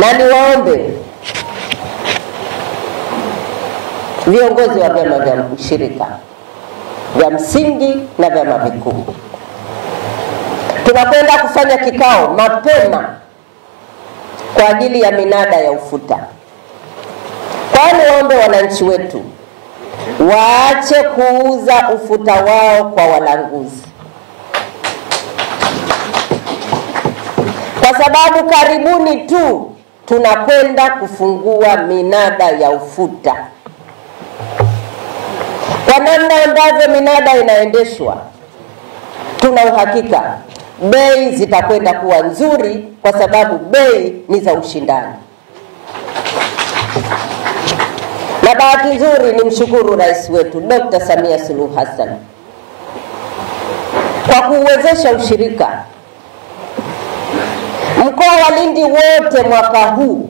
Na niwaombe viongozi wa vyama vya ushirika vya msingi na vyama vikuu, tunakwenda kufanya kikao mapema kwa ajili ya minada ya ufuta. Kwa niwaombe wananchi wetu waache kuuza ufuta wao kwa walanguzi, kwa sababu karibuni tu tunakwenda kufungua minada ya ufuta. Kwa namna ambavyo minada inaendeshwa, tuna uhakika bei zitakwenda kuwa nzuri, kwa sababu bei ni za ushindani. Na bahati nzuri ni mshukuru rais wetu Dr. Samia Suluhu Hassan kwa kuwezesha ushirika. Mkoa wa Lindi wote mwaka huu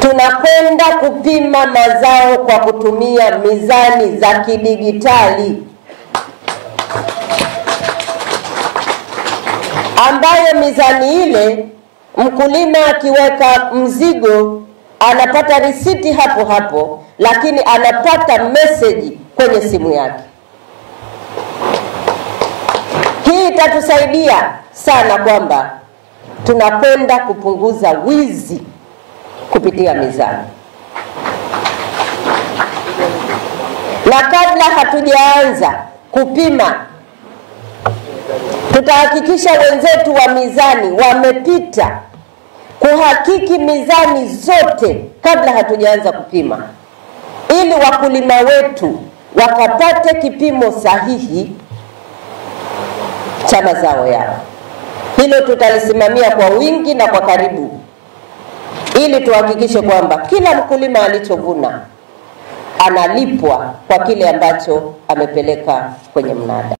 tunakwenda kupima mazao kwa kutumia mizani za kidigitali, ambayo mizani ile mkulima akiweka mzigo anapata risiti hapo hapo, lakini anapata message kwenye simu yake. Hii itatusaidia sana kwamba tunakwenda kupunguza wizi kupitia mizani. Na kabla hatujaanza kupima, tutahakikisha wenzetu wa mizani wamepita kuhakiki mizani zote kabla hatujaanza kupima, ili wakulima wetu wakapate kipimo sahihi cha mazao yao. Hilo tutalisimamia kwa wingi na kwa karibu, ili tuhakikishe kwamba kila mkulima alichovuna analipwa kwa kile ambacho amepeleka kwenye mnada.